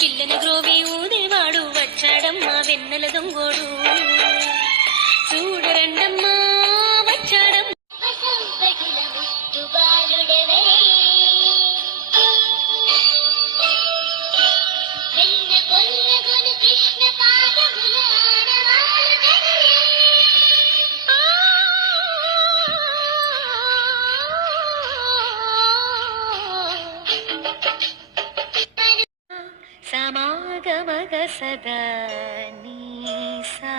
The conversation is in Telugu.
పిల్లని గ్రోవి ఊదేవాడు వచ్చాడమ్మా వెన్నెల దొంగోడు చూడరండమ్మా వచ్చాడమ్మా సమాగమగ సదా నీసా